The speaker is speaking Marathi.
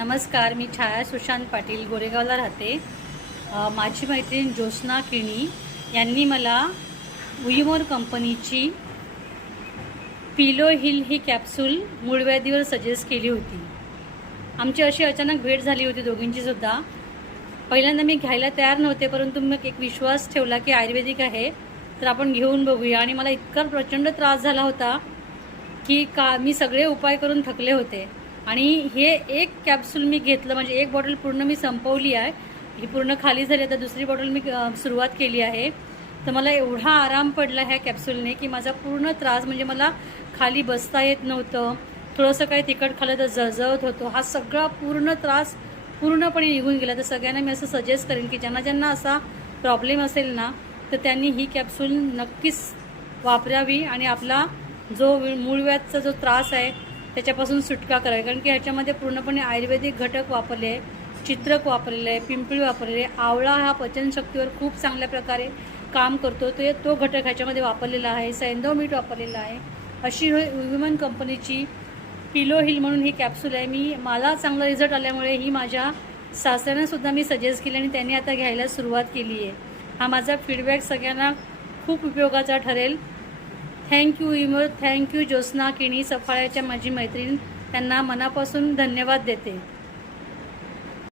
नमस्कार, मी छाया सुशांत पाटील गोरेगावला राहते. माझी मैत्रीण ज्योत्स्ना किणी यांनी मला विमोर कंपनीची पिलो हिल ही कॅप्सूल मूळव्याधीवर सजेस्ट केली होती. आमची अशी अचानक भेट झाली होती दोघींची सुद्धा. पहिल्यांदा मी घ्यायला तयार नव्हते, परंतु मग एक विश्वास ठेवला की आयुर्वेदिक आहे तर आपण घेऊन बघूया. आणि मला इतका प्रचंड त्रास झाला होता की मी सगळे उपाय करून थकले होते. आणि हे एक कॅप्सूल मी घेतलं, म्हणजे एक बॉटल पूर्ण मी संपवली आहे. ही पूर्ण खाली झाली, आता दुसरी बॉटल मी सुरुवात केली आहे. तर मला एवढा आराम पडला ह्या कॅप्सूलने की माझा पूर्ण त्रास, म्हणजे मला खाली बसता येत नव्हतं, थोडंसं काही तिखट खाल्लं तर जळजळत होतो, हा सगळा पूर्ण त्रास पूर्णपणे निघून गेला. तर सगळ्यांना मी असं सजेस्ट करेन की ज्यांना असा प्रॉब्लेम असेल ना, तर त्यांनी ही कॅप्सूल नक्कीच वापरावी आणि आपला जो मूळव्याधचा जो त्रास आहे त्याच्यापासून सुटका करावी. कारण की ह्याच्यामध्ये पूर्णपणे आयुर्वेदिक घटक वापरले आहे, चित्रक वापरलेलं आहे, पिंपळी वापरलेले आहे, आवळा हा पचनशक्तीवर खूप चांगल्या प्रकारे काम करतो, तो घटक ह्याच्यामध्ये वापरलेला आहे, सैंधव मीठ वापरलेलं आहे. अशी विमन कंपनीची पिलो हिल म्हणून ही कॅप्सूल आहे. मला चांगला रिझल्ट आल्यामुळे ही माझ्या सासऱ्यांनासुद्धा मी सजेस्ट केली आणि त्यांनी आता घ्यायला सुरुवात केली आहे. हा माझा फीडबॅक सगळ्यांना खूप उपयोगाचा ठरेल. थँक्यू विमोर, थँक्यू ज्योत्स्ना किणी सफाळ्याच्या माझी मैत्रीण, त्यांना मनापासून धन्यवाद देते.